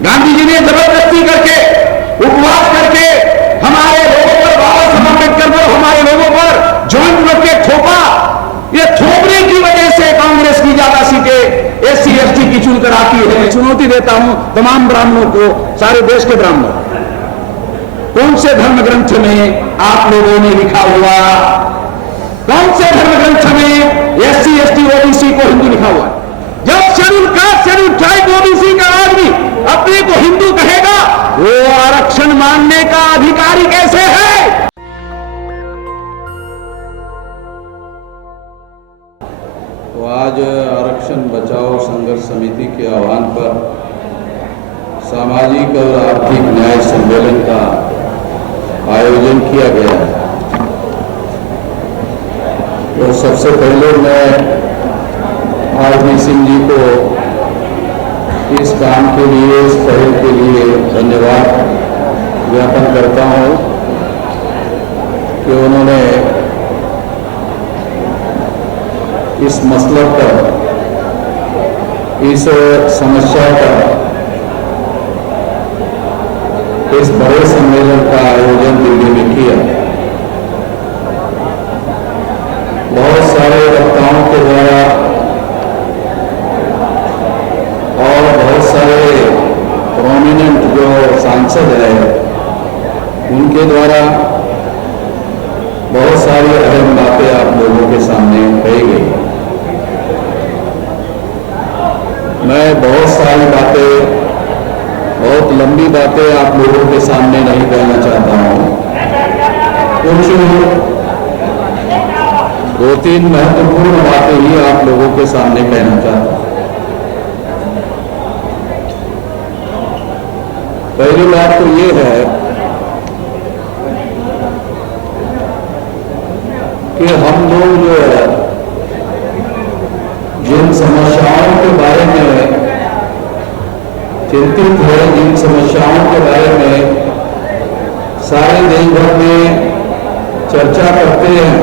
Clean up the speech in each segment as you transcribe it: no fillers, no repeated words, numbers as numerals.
गांधी जी ने जबरदस्ती करके, उपवास करके हमारे लोगों पर, बाबा साहब अम्बेडकर पर, हमारे लोगों पर जॉइंट रख के थोपा। ये थोपने की वजह से कांग्रेस की ज्यादा सीटें एससी एसटी की चुनकर आती है। चुनौती देता हूं तमाम ब्राह्मणों को, सारे देश के ब्राह्मणों, कौन से धर्म ग्रंथ में आप लोगों ने लिखा हुआ, कौन से धर्म ग्रंथ में एससी एसटी ओबीसी को हिंदू लिखा हुआ? जब schedule caste, schedule tribe, OBC का आदमी अपने को हिंदू कहेगा, वो आरक्षण मानने का अधिकारी कैसे है? तो आज आरक्षण बचाओ संघर्ष समिति के आह्वान पर सामाजिक और आर्थिक न्याय सम्मेलन का आयोजन किया गया है। तो सबसे पहले मैं आरपी सिंह जी को इस काम के लिए, इस पहल के लिए धन्यवाद ज्ञापन करता हूँ कि उन्होंने इस मसले पर, इस समस्या पर इस बड़े सम्मेलन का आयोजन दिल्ली में किया। बहुत सारे वक्ताओं के द्वारा और बहुत सारे प्रोमिनेंट जो सांसद हैं उनके द्वारा बहुत सारी अहम बातें आप लोगों के सामने कही गई। मैं बहुत सारी बातें, बहुत लंबी बातें आप लोगों के सामने नहीं कहना चाहता हूं। कुछ 2-3 महत्वपूर्ण बातें ही आप लोगों के सामने कहना चाहता हूं। पहली बात तो ये है कि हम लोग जो है, जिन समस्याओं के बारे में चिंतित है, जिन समस्याओं के बारे में सारे देश भर में चर्चा करते हैं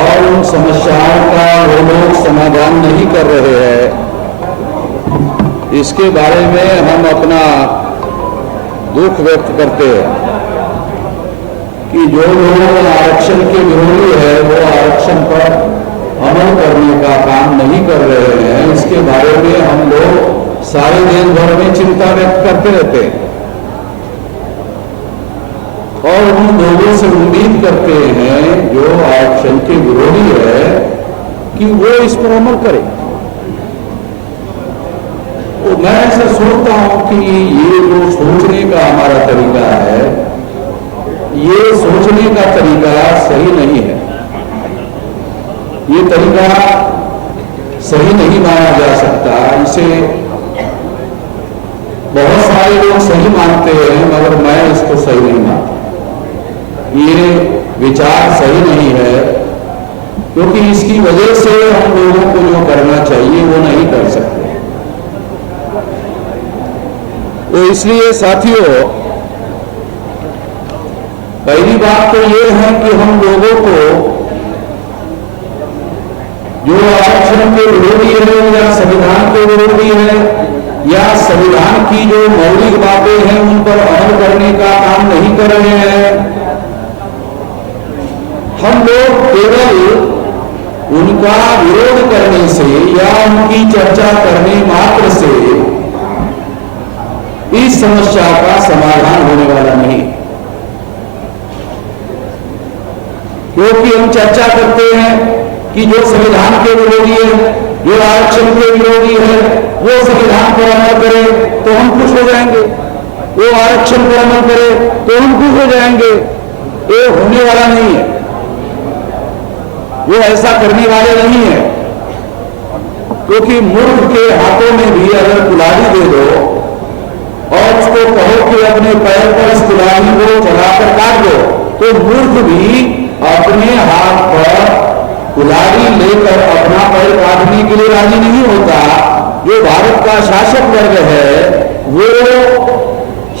और उन समस्याओं का वो लोग समाधान नहीं कर रहे हैं, इसके बारे में हम अपना दुख व्यक्त करते हैं कि जो लोग आरक्षण के विरोधी है वो आरक्षण पर अमल करने का काम नहीं कर रहे हैं। इसके बारे में हम लोग सारे देश भर में चिंता व्यक्त करते रहते हैं और उन लोगों से उम्मीद करते हैं जो आरक्षण के विरोधी है कि वो इस पर अमल करे। तो मैं ऐसा सोचता हूं कि ये जो सोचने का हमारा तरीका है, ये सोचने का तरीका सही नहीं है। ये तरीका सही नहीं माना जा सकता। इसे बहुत सारे लोग सही मानते हैं मगर मैं इसको सही नहीं मानता। ये विचार सही नहीं है क्योंकि इसकी वजह से हम लोगों को जो करना चाहिए वो नहीं कर सकते। तो इसलिए साथियों, पहली बात तो ये है कि हम लोगों को जो आरक्षण के विरोधी है या संविधान के विरोधी है या संविधान की जो मौलिक बातें हैं उन पर अमल करने का काम नहीं कर रहे हैं, हम लोग केवल उनका विरोध करने से या उनकी चर्चा करने मात्र से इस समस्या का समाधान होने वाला नहीं। क्योंकि हम चर्चा करते हैं कि जो संविधान के विरोधी है, जो आरक्षण के विरोधी है, वो संविधान पर अमल करे तो हम खुश हो जाएंगे, वो आरक्षण पर अमल करे तो हम खुश हो जाएंगे। ये होने वाला नहीं है, वो ऐसा करने वाले नहीं है। क्योंकि मूर्ख के हाथों में भी अगर कुल्हाड़ी दे दो और उसको कहो कि अपने पैर पर इस कुल्हाड़ी को चलाकर काट दो, तो मूर्ख भी अपने हाथ पर कुल्हाड़ी लेकर अपना पैर काटने के लिए राजी नहीं होता। जो भारत का शासक वर्ग है वो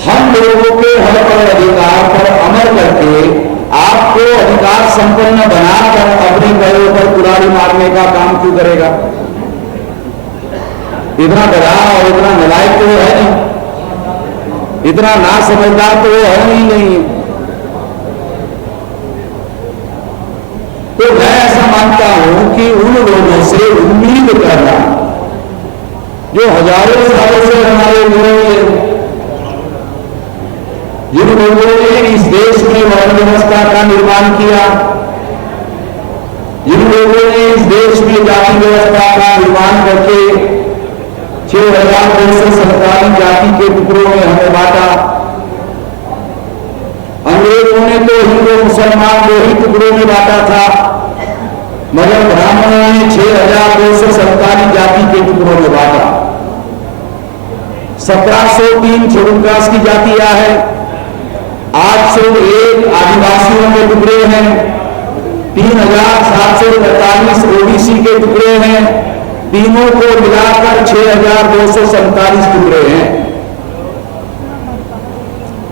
हम लोगों के हक और अधिकार पर अमल करके आपको अधिकार संपन्न बनाकर अपने पैरों पर कुल्हाड़ी मारने का काम क्यों करेगा? इतना डरा और इतना नालायक तो वो है नहीं, इतना ना समझदार तो वो है ही नहीं है। तो मैं ऐसा मानता हूं कि उन लोगों से उम्मीद करना जो हजारों सालों से हमारे लोग, जिन लोगों ने इस देश में वर्ण व्यवस्था का निर्माण किया, जिन लोगों ने इस देश में जाति व्यवस्था का निर्माण करके 6,247 जाति के टुकड़ों में हमें बांटा। अंग्रेजों ने तो हिंदू मुसलमान दो ही टुकड़ों में बांटा था, मगर ब्राह्मणों ने 6,247 जाति के टुकड़ों में बांटा। 1703 शेड्यूल कास्ट की जातियां है, 801 आदिवासियों के टुकड़े हैं, 3,745 ओबीसी के टुकड़े हैं, तीनों को मिलाकर 6,247 टुकड़े हैं।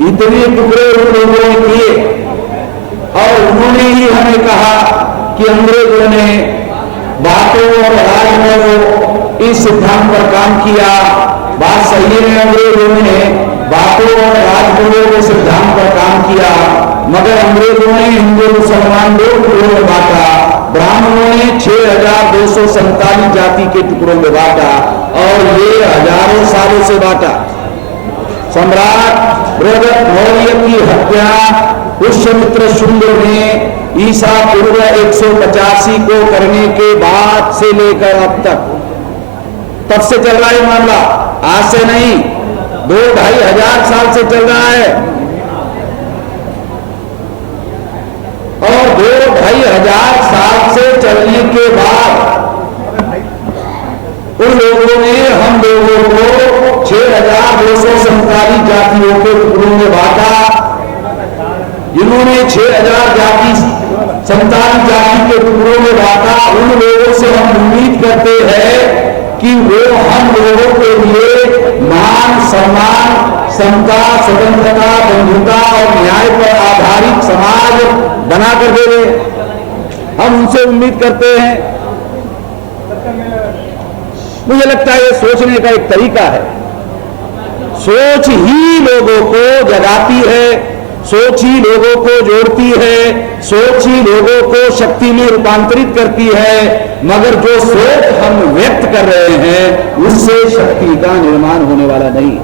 इतने टुकड़े उन लोगों ने किए और उन्होंने ही हमें कहा कि अंग्रेजों ने बातों और राजमहलों इस सिद्धांत पर काम किया। बात सही है, अंग्रेजों ने बातों और राजमहलों के सिद्धांत पर काम किया, मगर अंग्रेजों ने हिंदू मुसलमान दो टुकड़ों में बांटा, ब्राह्मणों ने 6,247 जाति के टुकड़ों में बांटा और ये हजारों सालों से बांटा। सम्राट बृहद्रथ मौर्य की हत्या पुष्यमित्र शुंग ने ईसा पूर्व 185 को करने के बाद से लेकर अब तक, तब से चल रहा है मामला, आज से नहीं, 2-2.5 हजार साल से चल रहा है। और 2-2.5 हजार साल से चलने के बाद उन लोगों ने हम लोगों को 6,247 जातियों के टुकड़ों में बांटा। जिन्होंने 6,047 जाति के टुकड़ों में बांटा, उन लोगों से हम उम्मीद करते हैं कि वो हम लोगों के लिए मान, सम्मान, समता, स्वतंत्रता, बंधुता और न्याय पर आधारित समाज बना कर दे रहे। हम उनसे उम्मीद करते हैं। मुझे लगता है ये सोचने का एक तरीका है। सोच ही लोगों को जगाती है, सोच ही लोगों को जोड़ती है, सोच ही लोगों को शक्ति में रूपांतरित करती है, मगर जो सोच हम व्यक्त कर रहे हैं उससे शक्ति का निर्माण होने वाला नहीं।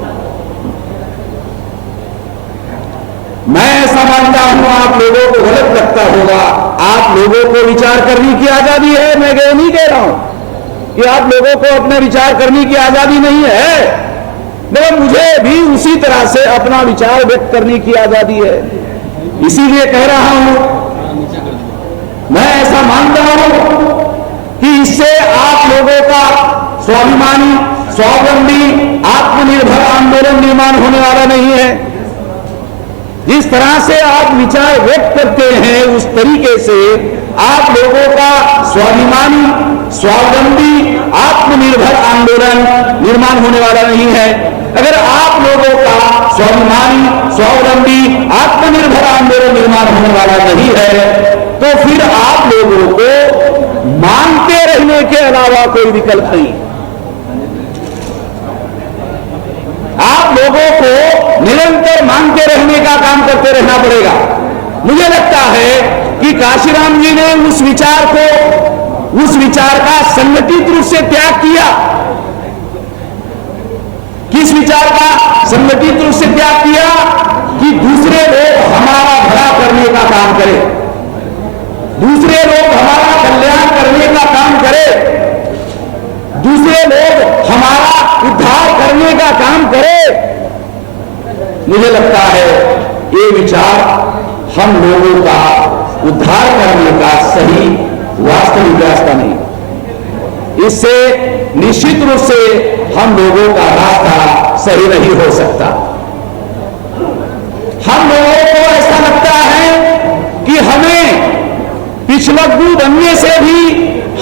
मैं ऐसा मानता हूं, आप लोगों को गलत लगता होगा, आप लोगों को विचार करने की आजादी है, मैं ये नहीं कह रहा हूं कि आप लोगों को अपने विचार करने की आजादी नहीं है, मगर मुझे भी उसी तरह से अपना विचार व्यक्त करने की आजादी है। इसीलिए कह रहा हूं, मैं ऐसा मानता हूं कि इससे आप लोगों का स्वाभिमानी, स्वावलंबी, आत्मनिर्भर आंदोलन निर्माण होने वाला नहीं है। जिस तरह से आप विचार व्यक्त करते हैं उस तरीके से आप लोगों का स्वाभिमानी, स्वावलंबी, आत्मनिर्भर आंदोलन निर्माण होने वाला नहीं है। अगर आप लोगों का स्वाभिमानी, स्वावलंबी, आत्मनिर्भर आंदोलन निर्माण होने वाला नहीं है तो फिर आप लोगों को मांगते रहने के अलावा कोई विकल्प नहीं। आप लोगों को निरंतर मांगते रहने का काम करते रहना पड़ेगा। मुझे लगता है कि काशीराम जी ने उस विचार का संगठित रूप से त्याग किया। किस विचार का संगठित रूप से त्याग किया? कि दूसरे लोग हमारा भला करने का काम करें, दूसरे लोग हमारा कल्याण करने का काम करें, दूसरे लोग हमारा उद्धार करने का काम करें। मुझे लगता है ये विचार हम लोगों का उद्धार करने का सही वास्तविक रास्ता नहीं। इससे निश्चित रूप से हम लोगों का रास्ता सही नहीं हो सकता। हम लोगों को ऐसा लगता है कि हमें पिछलग्गू बनने से भी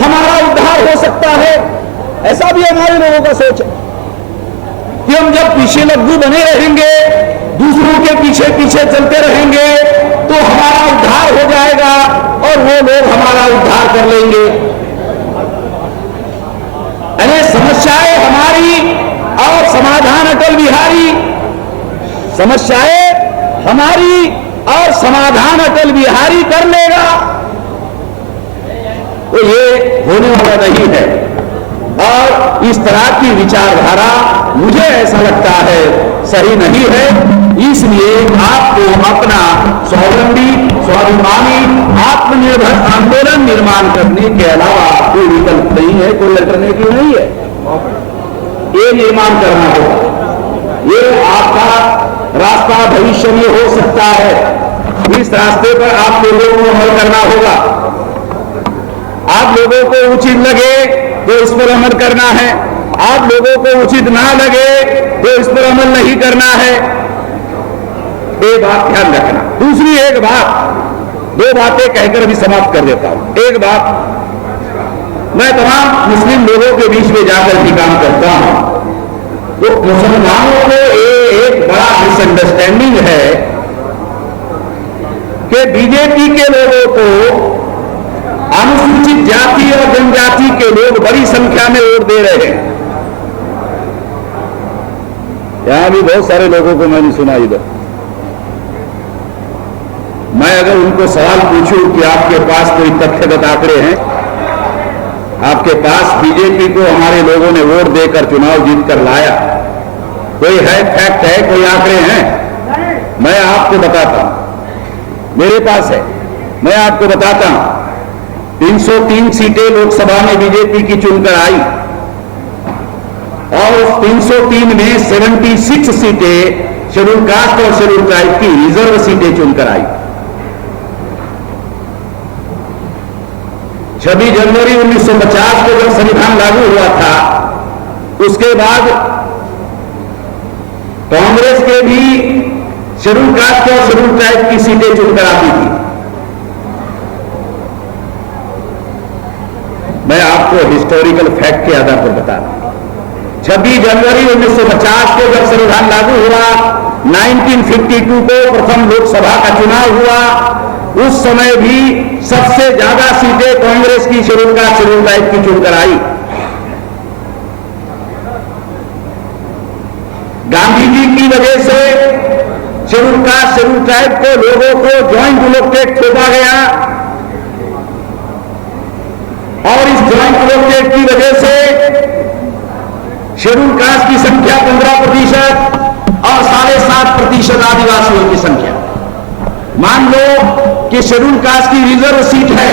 हमारा उद्धार हो सकता है। ऐसा भी हमारे लोगों का सोच है कि हम जब पीछे लग्गू बने रहेंगे, दूसरों के पीछे पीछे चलते रहेंगे तो हमारा उद्धार हो जाएगा और वो लोग हमारा उद्धार कर लेंगे। अरे समस्याएं हमारी समाधान अटल बिहारी, समस्याएं हमारी और समाधान अटल बिहारी कर लेगा, तो ये होने वाला नहीं है। और इस तरह की विचारधारा मुझे ऐसा लगता है सही नहीं है। इसलिए आपको अपना स्वावलंबी, स्वाभिमानी, आत्मनिर्भर आंदोलन निर्माण करने के अलावा कोई विकल्प नहीं है, कोई अल्टरनेटिव नहीं है। ये निर्माण करना होगा। ये आपका रास्ता भविष्य में हो सकता है। इस रास्ते पर आप लोगों को अमल करना होगा। आप लोगों को उचित लगे तो इस पर अमल करना है, आप लोगों को उचित ना लगे तो इस पर अमल नहीं करना है। ये बात ध्यान रखना। दूसरी एक बात, दो बातें कहकर अभी समाप्त कर देता हूं। एक बात, मैं तमाम मुस्लिम लोगों के बीच में जाकर भी काम करता हूं, तो मुसलमानों को एक बड़ा मिसअंडरस्टैंडिंग है कि बीजेपी के लोगों को अनुसूचित जाति और जनजाति के लोग बड़ी संख्या में वोट दे रहे हैं। यहां भी बहुत सारे लोगों को मैंने सुना इधर। मैं अगर उनको सवाल पूछूं कि आपके पास कोई तथ्यगत आंकड़े हैं, आपके पास बीजेपी को हमारे लोगों ने वोट देकर चुनाव जीतकर लाया, कोई है, फैक्ट है, कोई आंकड़े हैं, मैं आपको बताता हूं। मेरे पास है, मैं आपको बताता हूं। 303 सीटें लोकसभा में बीजेपी की चुनकर आई और उस 303 में 76 सीटें शेड्यूल कास्ट और शेड्यूल ट्राइब की रिजर्व सीटें चुनकर आई। 26 जनवरी 1950 को जब संविधान लागू हुआ था, उसके बाद कांग्रेस के भी शेड्यूल कास्ट और शेड्यूल ट्राइब की सीटें चुनकर आती थी। मैं आपको हिस्टोरिकल फैक्ट के आधार पर बता रहा हूं। 26 जनवरी 1950 को जब संविधान लागू हुआ, 1952 को प्रथम लोकसभा का चुनाव हुआ, उस समय भी सबसे ज्यादा सीटें कांग्रेस की शेड्यूल कास्ट शेड्यूल ट्राइब की चुनकर आई। गांधी जी की वजह से शेड्यूल कास्ट शेड्यूल ट्राइब को लोगों को ज्वाइंट इलेक्टेड थोपा गया और इस ज्वाइंट इलेक्टेड की वजह से शेड्यूल कास्ट की संख्या 15% और 7.5% आदिवासियों की संख्या। मान लो कि शेड्यूल कास्ट की रिजर्व सीट है,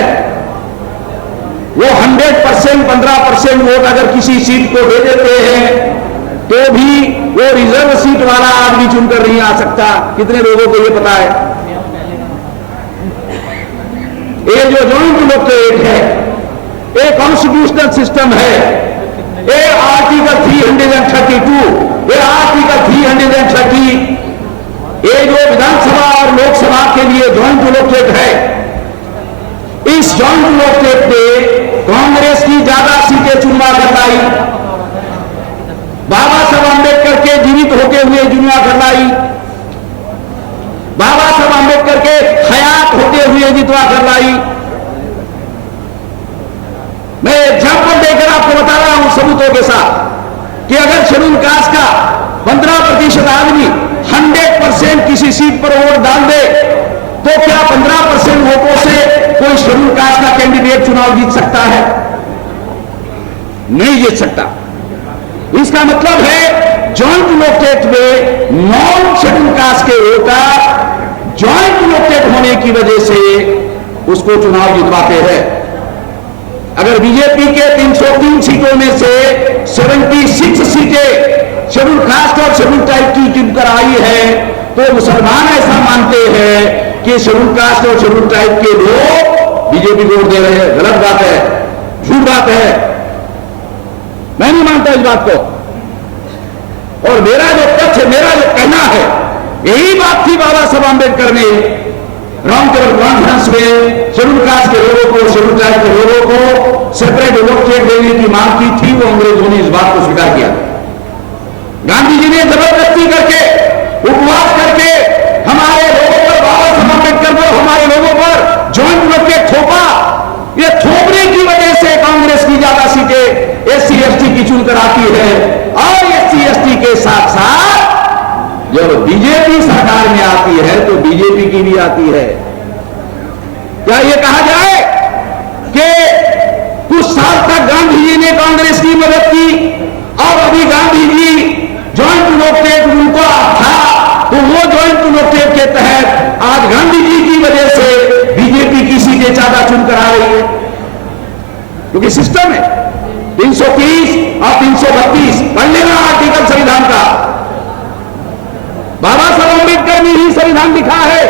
वो 100% 15% वोट अगर किसी सीट को दे देते हैं तो भी वो रिजर्व सीट वाला आदमी चुनकर नहीं आ सकता। कितने लोगों को ये पता है? ये जो ज्वाइंट इलेक्टेड है, एक कॉन्स्टिट्यूशनल सिस्टम है। ये आर्टिकल 332, ये आर्टिकल 330, ये जो विधानसभा और लोकसभा के लिए ज्वाइंट इलेक्टेड है, इस ज्वाइंट इलेक्टेड पे कांग्रेस की ज्यादा सीटें चुनवा कर लाई, बाबा साहब अम्बेडकर के जीवित होते हुए चुनवा कर लाई, बाबा साहब अम्बेडकर के हयात होते हुए जितवा कर लाई। मैं एग्जाम्पल देकर आपको बता रहा हूं सबूतों के साथ कि अगर शेड्यूल कास्ट का 15% आदमी 100% किसी सीट पर वोट डाल दे तो क्या 15% वोटों से कोई शेड्यूल कास्ट का कैंडिडेट चुनाव जीत सकता है? नहीं जीत सकता। इसका मतलब है ज्वाइंट इलेक्टेड में नॉन शेड्यूल कास्ट के वोटर ज्वाइंट इलेक्टेड होने की वजह से उसको चुनाव जितवाते हैं। अगर बीजेपी के 303 सीटों में से 76 सीटें शेड्यूल कास्ट और शेड्यूल ट्राइब की चुनकर आई है तो मुसलमान ऐसा मानते हैं कि शेड्यूल कास्ट और शेड्यूल ट्राइब के लोग बीजेपी को वोट दे रहे हैं। गलत बात है, झूठ बात है। मैं नहीं मानता इस बात को। और मेरा जो तथ्य, मेरा जो कहना है, यही बात थी बाबा साहब अम्बेडकर ने राउंड टेबल कॉन्फ्रेंस में शेड्यूल कास्ट के लोगों को, शेड्यूल ट्राइब के लोगों को सेपरेट इलेक्टेड देने की मांग की थी। वो अंग्रेजों ने इस बात को स्वीकार किया। गांधी जी ने जबरदस्ती करके, उपवास करके हमारे लोगों पर, बाबा साहब अम्बेडकर पर, हमारे लोगों पर ज्वाइंट इलेक्टेड थोपा। ये थोपने की वजह से कांग्रेस की ज्यादा सीटें SC ST की चुनकर आती है और SC ST के जाती है। क्या ये कहा जाए कि कुछ साल तक गांधी जी ने कांग्रेस की मदद की और अभी गांधी जी ज्वाइंट इनोवेटिव उनको था, तो वो ज्वाइंट इनोवेटिव के तहत आज गांधी जी की वजह से बीजेपी की सीटें ज्यादा चुनकर आ रही है, क्योंकि सिस्टम है 330 और 332 पढ़ लेना आर्टिकल संविधान का। बाबा साहब अम्बेडकर ने ही संविधान लिखा है,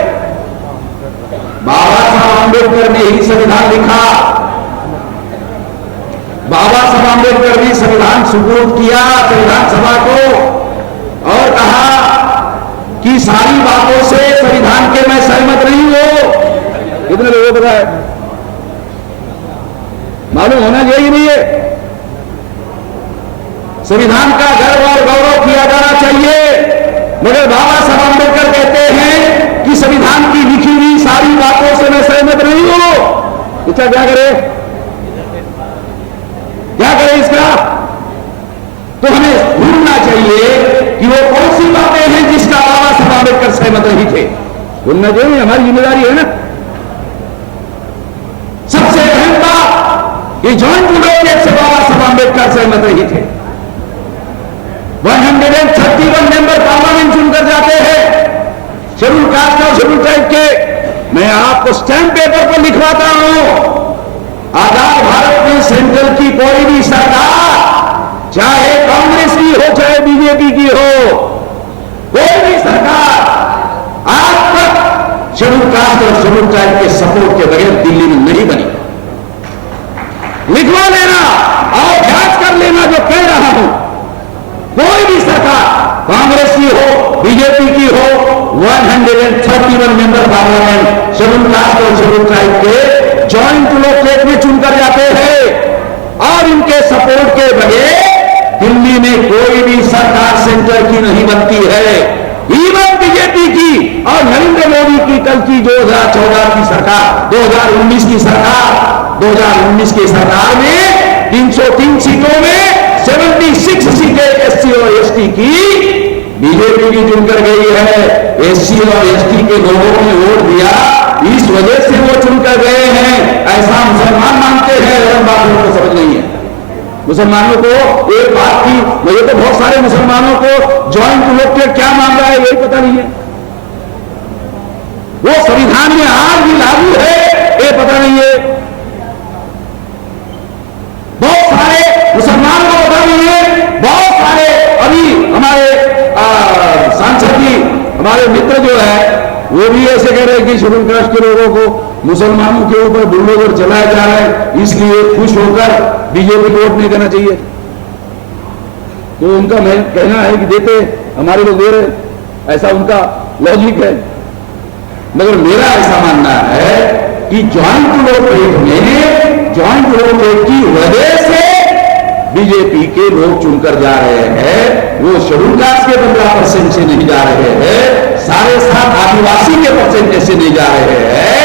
बाबा साहब अम्बेडकर ने ही संविधान लिखा। बाबा साहब अम्बेडकर ने संविधान सुपुर्द किया संविधान सभा को और कहा कि सारी बातों से संविधान के मैं सहमत नहीं हूं। कितने लोगों को पता है? मालूम होना चाहिए नहीं है। संविधान का गर्व और गौरव किया जाना चाहिए, मगर बाबा साहब अम्बेडकर कहते हैं कि संविधान की लिखी हुई सारी बातों से मैं सहमत नहीं हूं। इसका क्या करे, क्या करे इसका? तो हमें ढूंढना चाहिए कि वो कौन सी बातें हैं जिसका बाबा साहब अम्बेडकर सहमत नहीं थे। ढूंढना चाहिए, हमारी जिम्मेदारी है ना। सबसे अहम बात, ये ज्वाइंट इनोवेटिव से बाबा साहब अम्बेडकर सहमत नहीं थे। 131 मेंबर पार्लियामेंट चुनकर जाते हैं शेड्यूल कास्ट और शेड्यूल ट्राइब के। मैं आपको स्टैंप पेपर पर लिखवाता हूं, आजाद भारत में सेंट्रल की कोई भी सरकार, चाहे कांग्रेस की हो चाहे बीजेपी की हो, कोई भी सरकार आज तक शेड्यूल कास्ट और शेड्यूल ट्राइब के सपोर्ट के बगैर दिल्ली में नहीं बनी। लिखवा लेना और जांच कर लेना जो कह रहा हूं। कोई भी सरकार, कांग्रेस की हो बीजेपी की हो, 131 मेंबर पार्लियामेंट शेड्यूल कास्ट और शेड्यूल ट्राइब के ज्वाइंट इनोवेटिव में चुनकर जाते हैं और इनके सपोर्ट के बगैर दिल्ली में कोई भी सरकार सेंटर की नहीं बनती है। इवन बीजेपी की और नरेंद्र मोदी की कल की 2014 की सरकार, 2019 की सरकार, 2019 की सरकार में 303 सीटों में 76 सीटें एससी और एसटी की बीजेपी की चुनकर गई है। एससी और एसटी के लोगों ने वोट दिया, इस वजह से वो चुनकर गए हैं, ऐसा मुसलमान मानते हैं। और बात उनको समझ नहीं है। मुसलमानों को एक बात की, मुझे तो बहुत सारे मुसलमानों को ज्वाइंट इनोवेटिव क्या मांग रहा है यही पता नहीं है। वो संविधान में आज भी लागू है ये पता नहीं है। बहुत सारे मुसलमानों को पता नहीं है। बहुत सारे अभी हमारे सांसद जी, हमारे मित्र जो है, वो भी ऐसे कह रहे हैं कि शेड्यूल कास्ट के लोगों को मुसलमानों के ऊपर बुलडोजर चलाया जा रहा है, इसलिए खुश होकर बीजेपी को वोट नहीं देना चाहिए। तो उनका मैं कहना है कि देते, हमारे लोग दे रहे, ऐसा उनका लॉजिक है। मगर मेरा ऐसा मानना है कि ज्वाइंट इनोवेटिव में, ज्वाइंट इनोवेटिव की वजह से बीजेपी के लोग चुनकर जा रहे हैं। वो शेड्यूल कास्ट के 15% से नहीं जा रहे हैं, 7.5 आदिवासी के परसेंटेज से नहीं जा रहे हैं।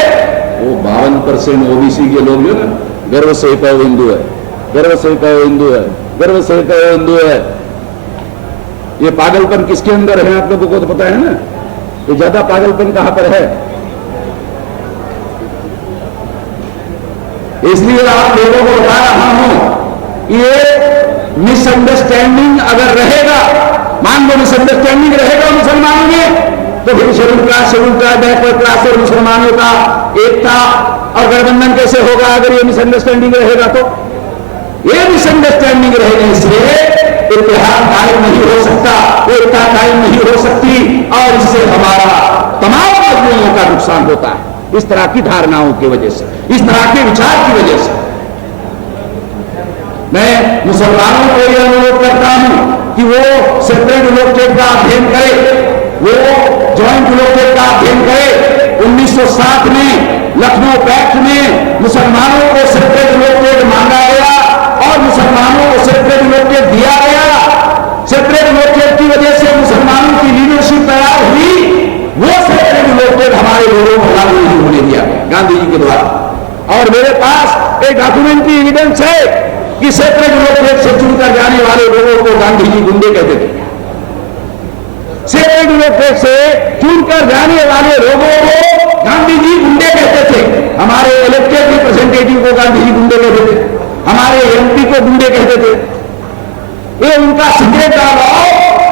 वो 52% ओबीसी के लोग जो ना, गर्व से कहो हिंदू है, गर्व से कहो हिंदू है, गर्व से कहो हिंदू है। ये पागलपन किसके अंदर है आप लोगों को तो पता है ना। तो ज्यादा पागलपन कहां पर है? इसलिए आप लोगों को बता रहा हूं, ये मिसअंडरस्टैंडिंग अगर रहेगा, मान लो मिसअंडरस्टैंडिंग रहेगा मुसलमानों में, तो फिर schedule caste, schedule tribe, backward class और मुसलमानों का एकता और गठबंधन कैसे होगा? अगर ये मिसअंडरस्टैंडिंग रहेगा तो ये मिसअंडरस्टैंडिंग रहने से इतिहास कायम नहीं हो सकता, एकता कायम नहीं हो सकती और इससे हमारा तमाम मजलूमों का नुकसान होता है। इस तरह की धारणाओं की वजह से, इस तरह के विचार की वजह से मैं मुसलमानों को यह अनुरोध करता हूं कि वो सेपरेट इनोवेटिव का अध्ययन करे, वो ज्वाइंट इनोवेटिव का अध्ययन करे। 1960 में लखनऊ पैक्ट में मुसलमानों को सेपरेट इनोवेटिव मांगा गया और मुसलमानों को सेपरेट इनोवेटिव दिया गया। सेपरेट इनोवेटिव की वजह से मुसलमानों की लीडरशिप तैयार हुई। वो सेपरेट इनोवेटिव हमारे लोगों को लागू नहीं होने दिया गांधी जी के द्वारा। और मेरे पास एक डॉक्यूमेंट्री एविडेंस है कि सेपरेट इनोवेटिव से चुनकर जाने वाले लोगों को गांधी जी गुंडे कहते थे। सेपरेट इनोवेटिव से चुनकर जाने वाले लोगों को गांधी जी गुंडे कहते थे, हमारे इलेक्टेड रिप्रेजेंटेटिव को गांधी जी गुंडे कहते थे, हमारे एमपी को गुंडे कहते थे। ये उनका सीक्रेट डायलॉग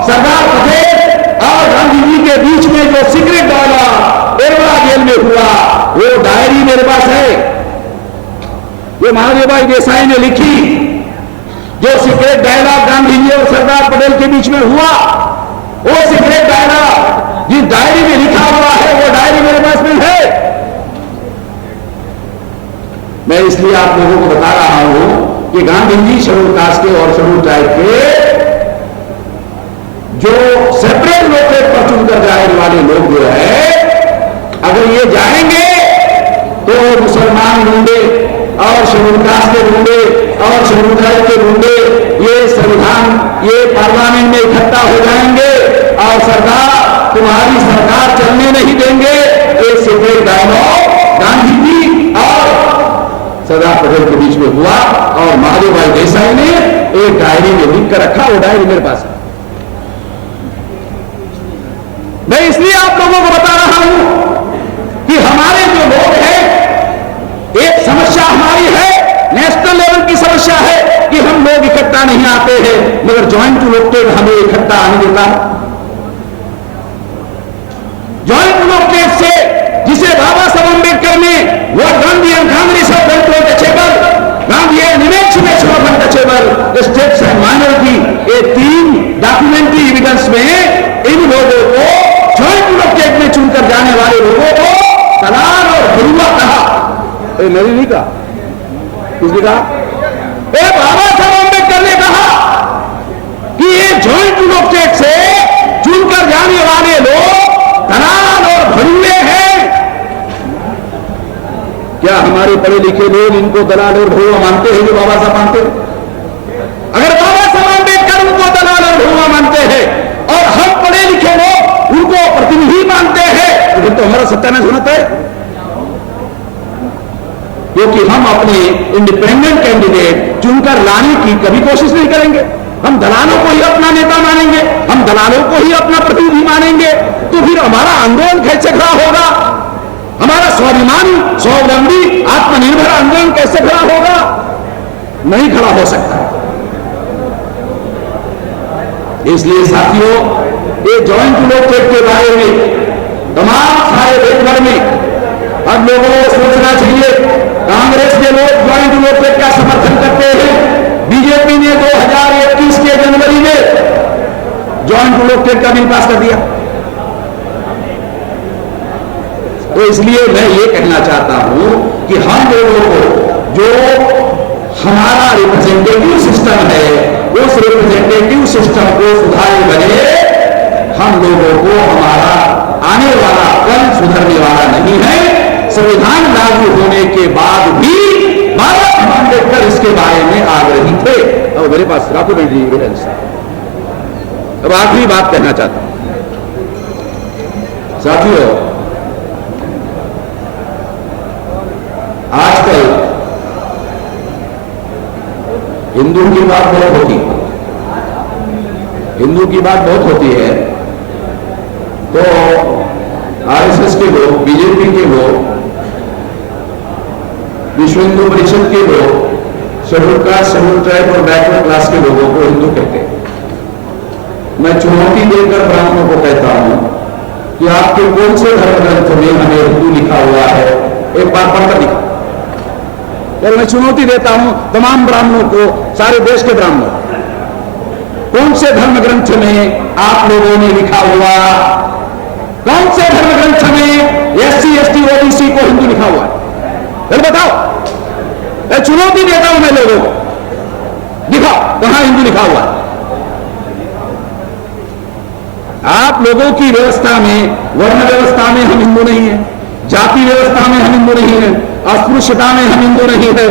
सरदार पटेल और गांधी जी के बीच में जो सीक्रेट डायलॉग एरोड़ा जेल में हुआ, वो डायरी मेरे पास है, ये महादेव भाई देसाई ने लिखी। जो सीक्रेट डायलॉग गांधी जी और सरदार पटेल के बीच में हुआ, वो सीक्रेट डायलॉग जिस डायरी में लिखा हुआ है, वो डायरी मेरे पास में है। मैं इसलिए आप लोगों को बता रहा हूं कि गांधी जी शेड्यूल कास्ट के और शेड्यूल ट्राइब के जो सेपरेट लोकेट पर चुनकर जाने वाले लोग जो है, अगर ये जाएंगे तो मुसलमान गुंडे और शेड्यूल कास्ट के गुंडे और शेड्यूल ट्राइब के गुंडे ये संविधान, ये पार्लियामेंट में इकट्ठा हो जाएंगे और सरकार, तुम्हारी सरकार चलने नहीं देंगे। एक सीक्रेट डायलॉग गांधी जी और सरदार पटेल के बीच में हुआ और महादेव भाई देसाई ने एक डायरी में लिख कर रखा, वो डायरी मेरे पास है। मैं इसलिए आप लोगों को बता रहा हूं कि हमारे जो लोग हैं, एक समस्या हमारी है, नेशनल लेवल की समस्या है कि हम लोग इकट्ठा नहीं आते हैं, मगर ज्वाइंट लोकटेट हमें इकट्ठा आने देता है। ज्वाइंट लोकटेट से, जिसे बाबा साहब अम्बेडकर ने वो Gandhi and Congress of untouchable, Gandhi and emancipation of untouchable states and minority, ये 3 डॉक्यूमेंट्री एविडेंस में इन लोगों को, ज्वाइंट लोकटेट में चुनकर जाने वाले लोगों को दलाल और गुरुआ कहा। मेरी नहीं कहा, किसने कहा? बाबा साहब अम्बेडकर ने कहा कि ये ज्वाइंट लोकटेट से चुनकर जाने वाले लोग दलाल और भड़ुए हैं। क्या हमारे पढ़े लिखे लोग इनको दलाल और भड़ुआ मानते हैं जो बाबा साहब मानते हैं? अगर बाबा साहब अम्बेडकर उनको दलाल और भड़ुआ मानते हैं और हम पढ़े लिखे लोग उनको प्रतिनिधि मानते हैं, तो फिर तो हमारा सत्यानाश होता है। क्योंकि हम अपने इंडिपेंडेंट कैंडिडेट चुनकर लाने की कभी कोशिश नहीं करेंगे। हम दलालों को ही अपना नेता मानेंगे, हम दलालों को ही अपना प्रतिनिधि मानेंगे, तो फिर हमारा आंदोलन कैसे खड़ा होगा? हमारा स्वाभिमानी, स्वावलंबी, आत्मनिर्भर आंदोलन कैसे खड़ा होगा? नहीं खड़ा हो सकता। इसलिए साथियों, ये ज्वाइंट लोकटेट के बारे में तमाम सारे देश भर में अब लोगों को सोचना चाहिए। कांग्रेस के लोग ज्वाइंट लोकटेट का समर्थन करते हैं। बीजेपी ने 2021 के जनवरी में ज्वाइंट लोकटेट का बिल पास कर दिया। तो इसलिए मैं ये कहना चाहता हूं कि हम लोगों को जो हमारा रिप्रेजेंटेटिव सिस्टम है, उस रिप्रेजेंटेटिव सिस्टम को सुधारे बगैर हम लोगों को हमारा आने वाला कल सुधरने वाला नहीं है। संविधान लागू होने के बाद भी बाबा साहब अम्बेडकर इसके बारे में आग्रही थे। अब मेरे पास डॉक्यूमेंट्री एविडेंस। अब आखिरी बात कहना चाहता हूं साथियों, आजकल हिंदू की बात बहुत होती है, हिंदू की बात बहुत होती है, तो आरएसएस के लोग, बीजेपी के लोग, विश्व हिंदू परिषद के लोग शेड्यूल कास्ट, शेड्यूल ट्राइब और बैकवर्ड क्लास के लोगों को हिंदू कहते हैं। मैं चुनौती देकर ब्राह्मणों को कहता हूं कि आपके कौन से धर्म ग्रंथ में हमें हिंदू लिखा हुआ है, एक बार पढ़कर दिखा। और मैं चुनौती देता हूं तमाम ब्राह्मणों को, सारे देश के ब्राह्मणों, कौन से धर्म ग्रंथ में आप लोगों ने लिखा हुआ, कौन से धर्म ग्रंथ में एससी, एसटी, ओबीसी को हिंदू लिखा हुआ है? फिर बताओ। मैं चुनौती देता हूं मैं लोगों को, दिखाओ कहां हिंदू लिखा हुआ है। आप लोगों की व्यवस्था में, वर्ण व्यवस्था में हम हिंदू नहीं है, जाति व्यवस्था में हम हिंदू नहीं है, अस्पृश्यता में हम हिंदू नहीं है,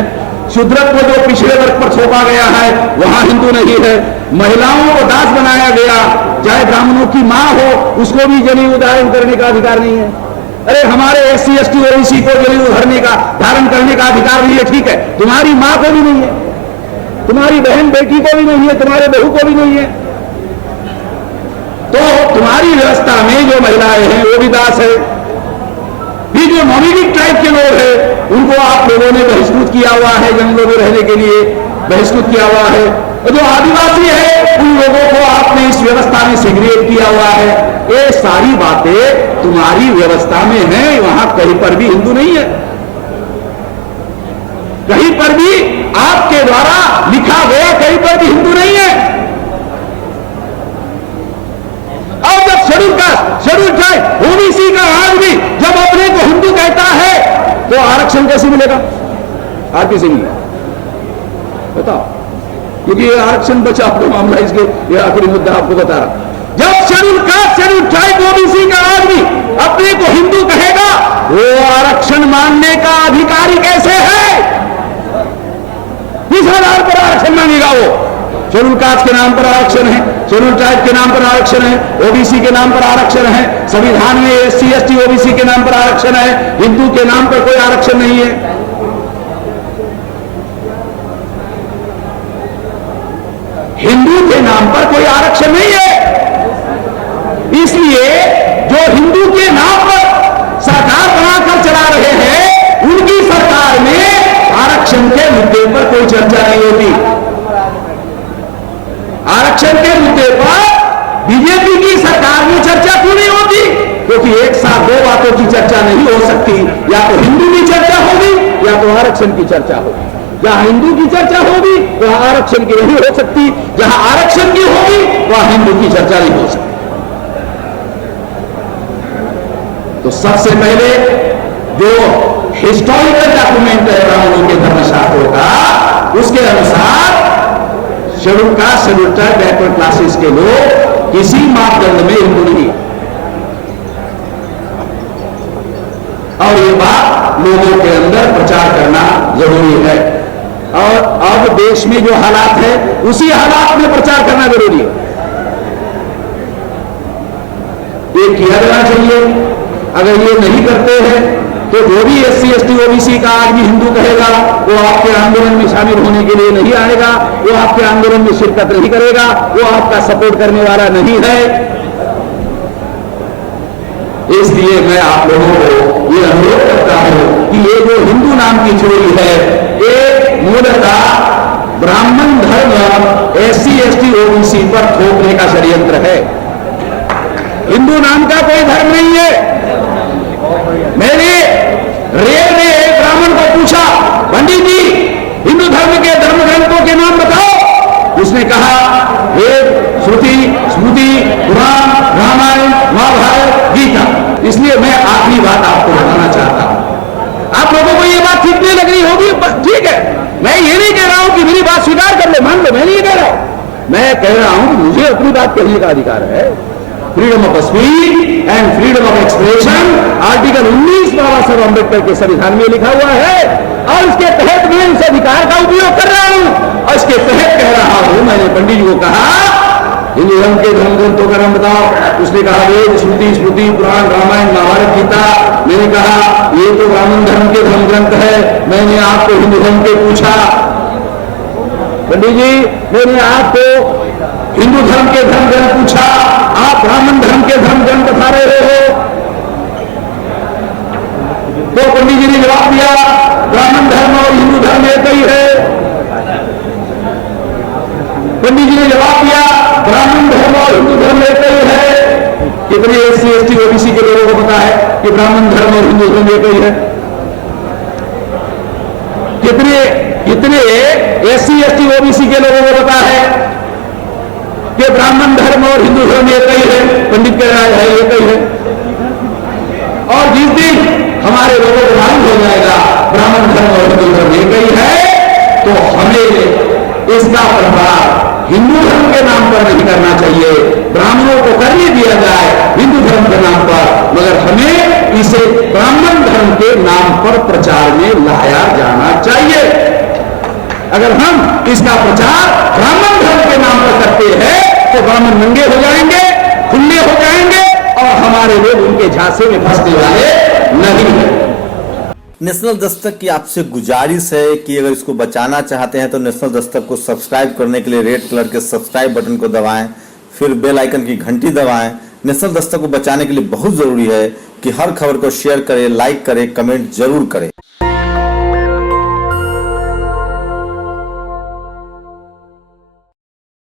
शूद्रत्व जो पिछड़े वर्ग पर थोपा गया है वहां हिंदू नहीं है, महिलाओं को दास बनाया गया, चाहे ब्राह्मणों की मां हो उसको भी जनेऊ धारण करने का अधिकार नहीं है। अरे हमारे एससी, एसटी, ओबीसी को जनेऊ धारण करने का अधिकार नहीं है, ठीक है, तुम्हारी मां को भी नहीं है, तुम्हारी बहन बेटी को भी नहीं है, तुम्हारे बहू को भी नहीं है। तो तुम्हारी व्यवस्था में जो महिलाएं हैं वो भी दास है, भी जो जो नॉमिनेटेड ट्राइब के लोग हैं उनको आप लोगों ने बहिष्कृत किया हुआ है, जंगलों में रहने के लिए बहिष्कृत किया हुआ है, और जो आदिवासी है उन लोगों को आपने इस व्यवस्था में सेग्रीगेट किया हुआ है। ये सारी बातें तुम्हारी व्यवस्था में है, वहां कहीं पर भी हिंदू नहीं है, कहीं पर भी आपके द्वारा लिखा गया कहीं पर भी हिंदू नहीं है। और जब शेड्यूल ट्राइब ओबीसी का आदमी जब अपने को हिंदू कहता है तो आरक्षण कैसे मिलेगा? आप किसे मिलेगा बताओ, क्योंकि ये आरक्षण बचाव का मामला, इसके ये आखिरी मुद्दा आपको बता रहा। जब शेड्यूल ट्राइब ओबीसी का आदमी अपने को हिंदू कहेगा, वो आरक्षण मांगने का अधिकारी कैसे है? किस आधार पर आरक्षण मांगेगा? वो शेड्यूल कास्ट के नाम पर आरक्षण है, शेड्यूल ट्राइब के नाम पर आरक्षण है, ओबीसी के नाम पर आरक्षण है, संविधान में एससी एसटी ओबीसी के नाम पर आरक्षण है, हिंदू के नाम पर कोई आरक्षण नहीं है। हिंदू के नाम पर कोई आरक्षण नहीं है। इसलिए जो हिंदू के नाम पर सरकार बनाकर चला रहे हैं, उनकी सरकार में आरक्षण के मुद्दे पर कोई चर्चा नहीं होती। आरक्षण के मुद्दे पर बीजेपी की सरकार में चर्चा क्यों नहीं होती? क्योंकि एक साथ दो बातों की चर्चा नहीं हो सकती, या तो हिंदू की चर्चा होगी या तो आरक्षण की चर्चा होगी। जहां हिंदू की चर्चा होगी वहां आरक्षण की नहीं हो सकती, जहां आरक्षण की होगी वहां हिंदू की चर्चा नहीं हो सकती। तो सबसे पहले जो हिस्टोरिकल डॉक्यूमेंट है ब्राह्मणों के धर्मशास्त्रों का, उसके अनुसार schedule caste, schedule tribe, backward classes के लोग किसी मापदंड में हिंदू नहीं। और ये बात लोगों के अंदर प्रचार करना जरूरी है, और अब देश में जो हालात है उसी हालात में प्रचार करना जरूरी है। ये किया जाना चाहिए। अगर ये नहीं करते हैं तो जो भी एससी एसटी ओबीसी का आदमी हिंदू कहेगा वो आपके आंदोलन में शामिल होने के लिए नहीं आएगा, वो आपके आंदोलन में शिरकत नहीं करेगा, वो आपका सपोर्ट करने वाला नहीं है। इसलिए मैं आप लोगों को ये अनुरोध करता हूं कि ये जो हिंदू नाम की चोरी है, ये मूलतः ब्राह्मण धर्म एससी एसटी ओबीसी पर थोपने का षड्यंत्र है। हिंदू नाम का कोई धर्म नहीं है। मैंने रेल में एक ब्राह्मण को पूछा, पंडित जी हिंदू धर्म के धर्म ग्रंथों के नाम बताओ। उसने कहा वेद, श्रुति, स्मृति, पुराण, रामायण, महाभारत, गीता। इसलिए मैं आखिरी बात आपको बताना चाहता हूं। आप लोगों को ये बात ठीक नहीं लग रही होगी, ठीक है, मैं ये नहीं कह रहा हूं कि मेरी बात स्वीकार कर ले, मान लो, मैं नहीं कह रहा हूं। मैं कह रहा हूं कि मुझे अपनी बात कहने का अधिकार है। Freedom of speech and freedom of expression, article 19 बाबा साहब अम्बेडकर के संविधान में लिखा हुआ है, और इसके तहत मैं इस अधिकार का उपयोग कर रहा हूं, और इसके तहत कह रहा हूं। मैंने पंडित जी को कहा हिंदू धर्म के धर्म ग्रंथों का नाम बताओ। उसने कहा वेद, श्रुति, स्मृति, पुराण, रामायण, महाभारत, गीता। मैंने कहा ये तो ब्राह्मण धर्म के धर्म ग्रंथ है, मैंने आपको हिंदू धर्म के पूछा। पंडित जी मैंने आपको हिंदू धर्म के धर्म ग्रंथ पूछा, आप ब्राह्मण धर्म के धर्म ग्रंथ बता रहे हो। तो पंडित जी ने जवाब दिया ब्राह्मण धर्म और हिंदू धर्म एक ही है। पंडित जी ने जवाब दिया ब्राह्मण धर्म और हिंदू धर्म एक ही है। कितने एससी एसटी ओबीसी के लोगों को पता है कि ब्राह्मण धर्म और हिंदू धर्म एक ही है? कितने एससी एसटी ओबीसी के लोगों को पता है कि ब्राह्मण धर्म और हिंदू धर्म एक ही है? पंडित कह रहा है एक ही है। और जिस दिन हमारे लोगों को मालूम हो जाएगा ब्राह्मण धर्म और हिंदू धर्म एक ही है, तो हमें इसका प्रभाव हिंदू धर्म के नाम पर नहीं करना चाहिए। ब्राह्मणों को करने दिया जाए हिंदू धर्म के नाम पर, मगर हमें इसे ब्राह्मण धर्म के नाम पर प्रचार में लाया जाना चाहिए। अगर हम इसका प्रचार ब्राह्मण धर्म के नाम पर करते हैं तो ब्राह्मण नंगे हो जाएंगे, खुले हो जाएंगे, और हमारे लोग उनके झांसे में फंसने वाले नहीं है। नेशनल दस्तक की आपसे गुजारिश है कि अगर इसको बचाना चाहते हैं तो नेशनल दस्तक को सब्सक्राइब करने के लिए रेड कलर के सब्सक्राइब बटन को दबाएं, फिर बेल आइकन की घंटी दबाएं, नेशनल दस्तक को बचाने के लिए बहुत जरूरी है कि हर खबर को शेयर करें, लाइक करें, कमेंट जरूर करें।